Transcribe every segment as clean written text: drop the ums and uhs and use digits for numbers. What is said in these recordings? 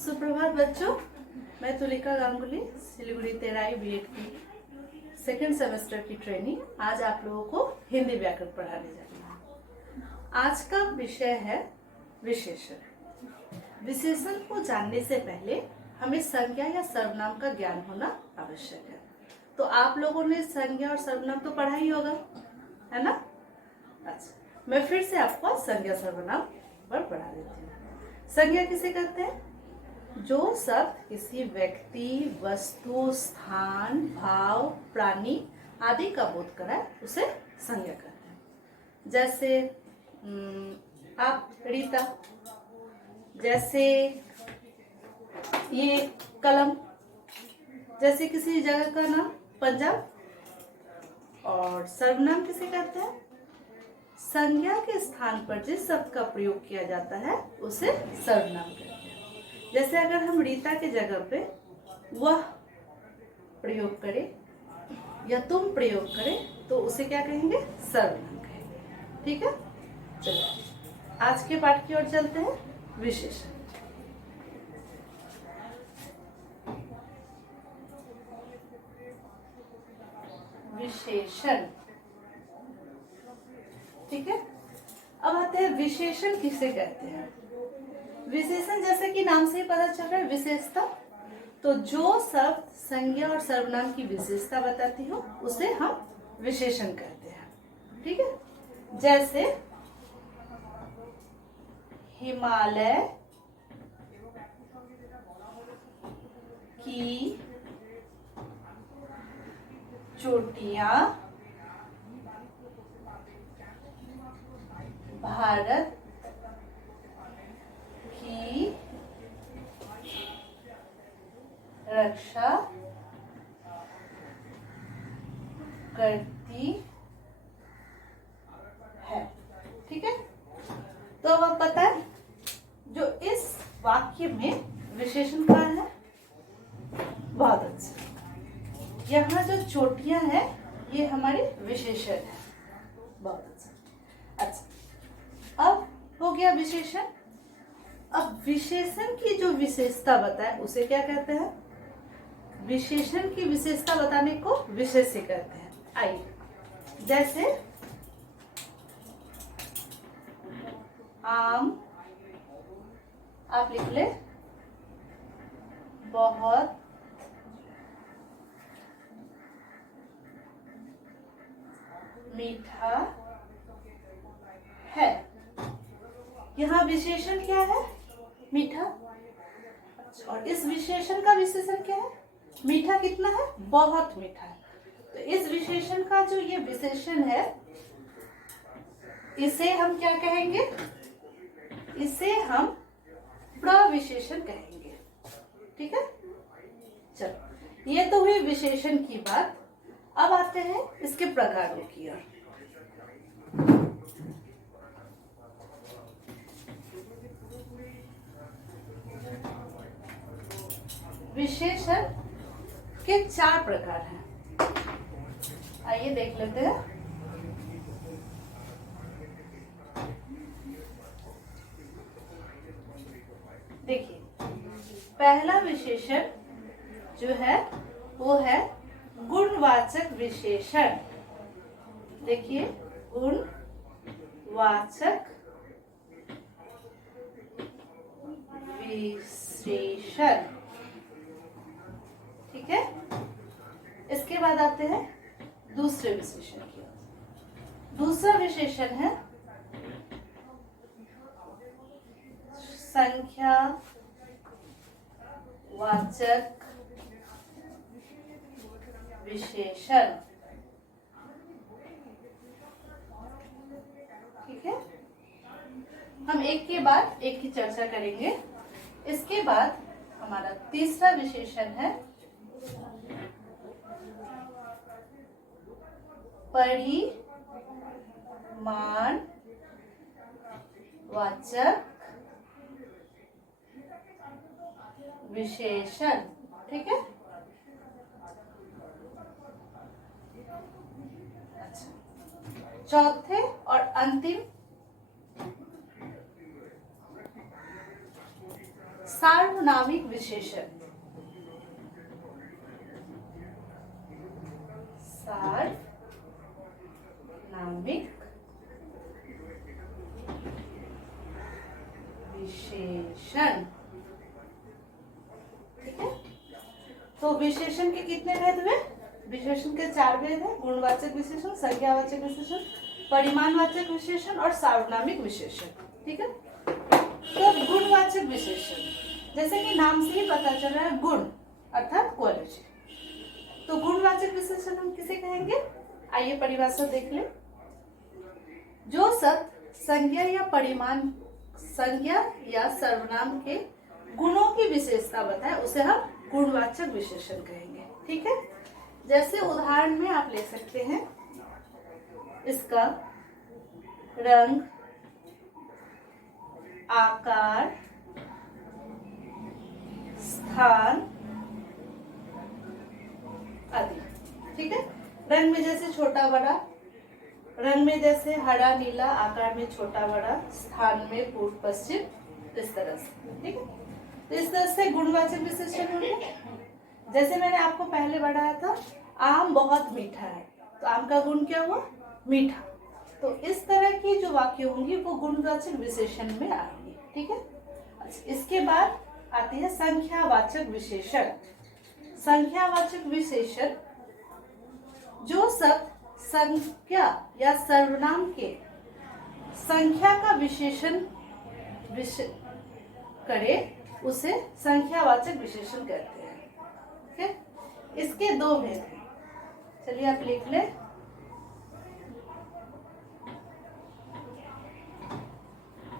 सुप्रभात बच्चों, मैं तुलिका गांगुली सिलीगुड़ी तेराई बीएड की सेकेंड सेमेस्टर की ट्रेनिंग आज आप लोगों को हिंदी व्याकरण पढ़ाने जा रही हूँ। आज का विषय है विशेषण। विशेषण को जानने से पहले हमें संज्ञा या सर्वनाम का ज्ञान होना आवश्यक है। तो आप लोगों ने संज्ञा और सर्वनाम तो पढ़ा ही होगा, है ना? अच्छा, मैं फिर से आपको संज्ञा सर्वनाम पर पढ़ा देती हूँ। संज्ञा किसे कहते हैं? जो शब्द किसी व्यक्ति, वस्तु, स्थान, भाव, प्राणी आदि का बोध कराए उसे संज्ञा कहते हैं। जैसे आप रीता, जैसे ये कलम, जैसे किसी जगह का नाम पंजाब। और सर्वनाम किसे कहते हैं? संज्ञा के स्थान पर जिस शब्द का प्रयोग किया जाता है उसे सर्वनाम कहते हैं। जैसे अगर हम रीता के जगह पे वह प्रयोग करें या तुम प्रयोग करें तो उसे क्या कहेंगे? सर्वनाम कहेंगे। ठीक है, चलो आज के पाठ की ओर चलते हैं। विशेषण। विशेषण, ठीक है। अब आते हैं विशेषण किसे कहते हैं। विशेषण जैसे कि नाम से ही पता चल रहा है, विशेषता। तो जो शब्द संज्ञा और सर्वनाम की विशेषता बताती हो उसे हम विशेषण कहते हैं। ठीक है, जैसे हिमालय की चोटियां भारत की रक्षा करती है। ठीक है, तो अब आप पता है जो इस वाक्य में विशेषण कहाँ है? बहुत अच्छा, यहाँ जो चोटियां हैं ये हमारे विशेषण है। बहुत अच्छा। अच्छा, अब हो गया विशेषण। अब विशेषण की जो विशेषता बताए उसे क्या कहते हैं? विशेषण की विशेषता बताने को विशेष्य कहते हैं। आइए, जैसे आम, आप लिख ले, बहुत मीठा है। यहाँ विशेषण क्या है? मीठा। और इस विशेषण का विशेषण क्या है? मीठा कितना है? बहुत मीठा है। तो इस विशेषण का जो ये विशेषण है इसे हम क्या कहेंगे? इसे हम प्रविशेषण कहेंगे। ठीक है, चलो ये तो हुई विशेषण की बात। अब आते हैं इसके प्रकारों की ओर। विशेषण के 4 प्रकार हैं। आइए देख लेते हैं। देखिए, पहला विशेषण जो है वो है गुणवाचक विशेषण। देखिए, गुणवाचक विशेषण। ठीक है, इसके बाद आते हैं दूसरे विशेषण की ओर। दूसरा विशेषण है संख्या वाचक विशेषण। ठीक है, हम एक के बाद एक की चर्चा करेंगे। इसके बाद हमारा तीसरा विशेषण है परिमाण वाचक विशेषण। ठीक है, अच्छा, चौथे और अंतिम सार्वनामिक विशेषण। सार्वनामिक विशेषण। ठीक है, तो विशेषण के कितने भेद हुए? विशेषण के 4 भेद हैं, गुणवाचक विशेषण, संज्ञावाचक विशेषण, परिमाणवाचक विशेषण और सार्वनामिक विशेषण। ठीक है, तो गुणवाचक विशेषण, जैसे कि नाम से ही पता चल रहा है, गुण अर्थात क्वालिटी। तो गुणवाचक विशेषण हम किसे कहेंगे? आइए परिभाषा देख लें। जो शब्द संज्ञा या परिमाण, संज्ञा या सर्वनाम के गुणों की विशेषता बताए उसे हम गुणवाचक विशेषण कहेंगे। ठीक है, जैसे उदाहरण में आप ले सकते हैं, इसका रंग, आकार, स्थान आदि। ठीक है, रंग में जैसे छोटा बड़ा, रंग में जैसे हरा नीला, आकार में छोटा बड़ा, स्थान में पूर्व पश्चिम, इस तरह से। ठीक है, तो इस तरह से गुणवाचक विशेषण होंगे। जैसे मैंने आपको पहले बढ़ाया था, आम बहुत मीठा है, तो आम का गुण क्या हुआ? मीठा। तो इस तरह की जो वाक्य होंगी वो गुणवाचक विशेषण में आएंगे। ठीक है, अच्छा, इसके बाद आती है संख्यावाचक विशेषण। संख्यावाचक विशेषण, जो शब्द संज्ञा या सर्वनाम के संख्या का विशेषण करे उसे संख्यावाचक विशेषण कहते हैं। ठीक है, इसके 2 भेद हैं, चलिए आप लिख लें।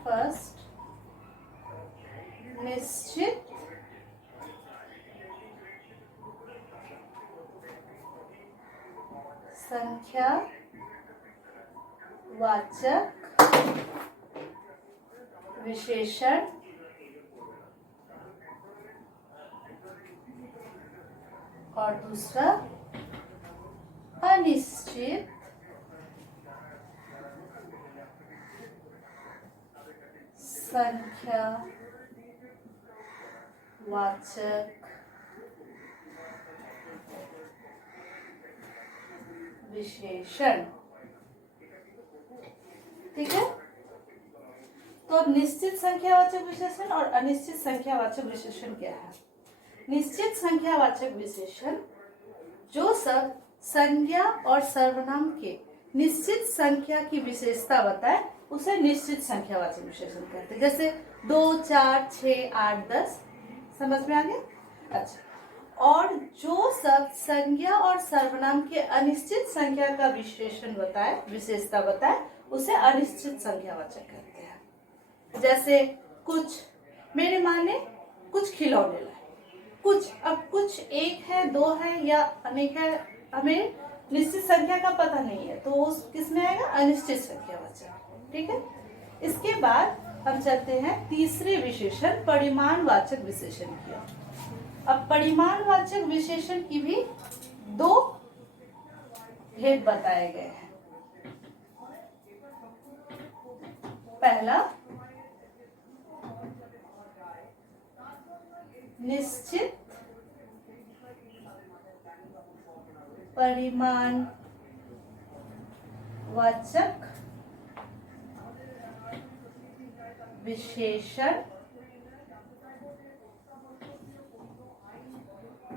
फर्स्ट, निश्चित संख्यावाचक विशेषण और दूसरा अनिश्चित संख्यावाचक विशेषण। ठीक है, तो अब निश्चित संख्यावाचक विशेषण और अनिश्चित संख्यावाचक विशेषण क्या है? निश्चित संख्यावाचक विशेषण, जो शब्द संज्ञा और सर्वनाम के निश्चित संख्या की विशेषता बताए उसे निश्चित संख्यावाचक विशेषण कहते हैं। जैसे 2, 4, 6, 8, 10, समझ में आ गया? अच्छा, और जो शब्द संज्ञा और सर्वनाम के अनिश्चित संख्या का विशेषण बताए, विशेषता बताए, उसे अनिश्चित संख्यावाचक कहते हैं। जैसे कुछ, मेरे माँ ने कुछ खिलौने लाए, कुछ, अब कुछ 1 है, 2 है या अनेक है, हमें निश्चित संख्या का पता नहीं है, तो उस किस में आएगा? अनिश्चित संख्यावाचक। ठीक है, इसके बाद हम चलते हैं तीसरे विशेषण, परिमाणवाचक विशेषण की। अब परिमाणवाचक विशेषण की भी 2 भेद बताए गए हैं। पहला, निश्चित परिमाणवाचक विशेषण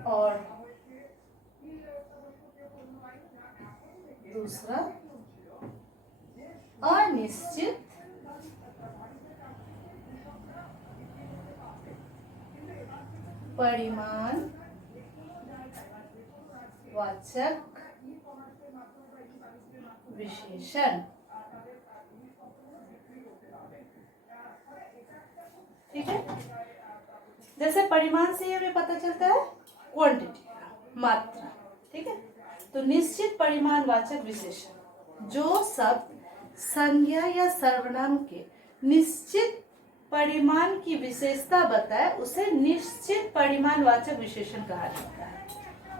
और दूसरा अनिश्चित परिमाणवाचक विशेषण। ठीक है, जैसे परिमाण से हमें पता चलता है क्वांटिटी, मात्रा। ठीक है, तो निश्चित परिमाणवाचक विशेषण, जो शब्द संज्ञा या सर्वनाम के निश्चित परिमाण की विशेषता बताए उसे निश्चित परिमाणवाचक विशेषण कहा जाता है।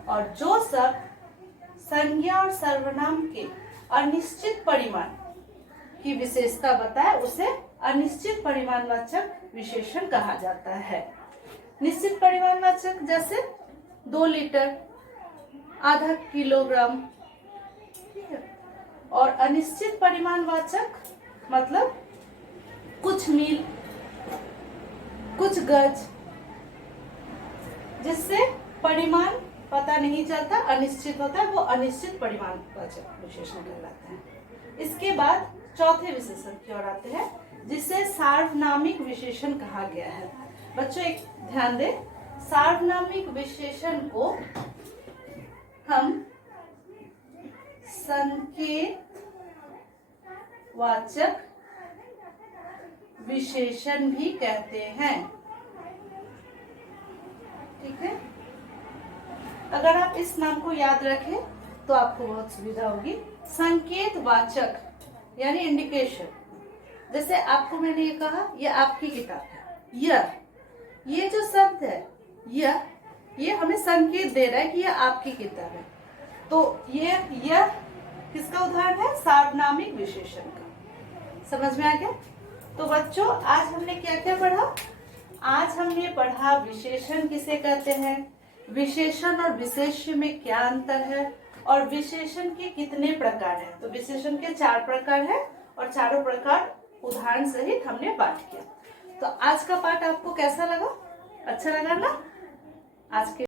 और जो शब्द संज्ञा और सर्वनाम के अनिश्चित परिमाण की विशेषता बताए उसे अनिश्चित परिमाणवाचक विशेषण कहा जाता है। निश्चित परिमाणवाचक जैसे 2 लीटर, आधा किलोग्राम, ठीक है। और अनिश्चित परिमाणवाचक मतलब कुछ मील, कुछ गज, जिससे परिमाण पता नहीं चलता, अनिश्चित होता है, वो अनिश्चित परिमाणवाचक विशेषण कहलाता है। इसके बाद चौथे विशेषण की ओर आते हैं, जिसे सार्वनामिक विशेषण कहा गया है। बच्चों एक ध्यान दें, सार्वनामिक विशेषण को हम संकेतवाचक विशेषण भी कहते हैं, ठीक है। अगर आप इस नाम को याद रखें तो आपको बहुत सुविधा होगी। संकेतवाचक यानी इंडिकेशन, जैसे आपको मैंने ये कहा, ये आपकी किताब है, ये जो शब्द है ये हमें संकेत दे रहा है कि ये आपकी किताब है। तो ये किसका उदाहरण है? सार्वनामिक विशेषण का। समझ में आ गया? तो बच्चों आज हमने क्या क्या पढ़ा? आज हमने पढ़ा विशेषण किसे कहते हैं, विशेषण और विशेष्य में क्या अंतर है, और विशेषण के कितने प्रकार हैं। तो विशेषण के 4 प्रकार हैं और चारों प्रकार उदाहरण सहित हमने पाठ किया। तो आज का पाठ आपको कैसा लगा? अच्छा लगा ना? आज के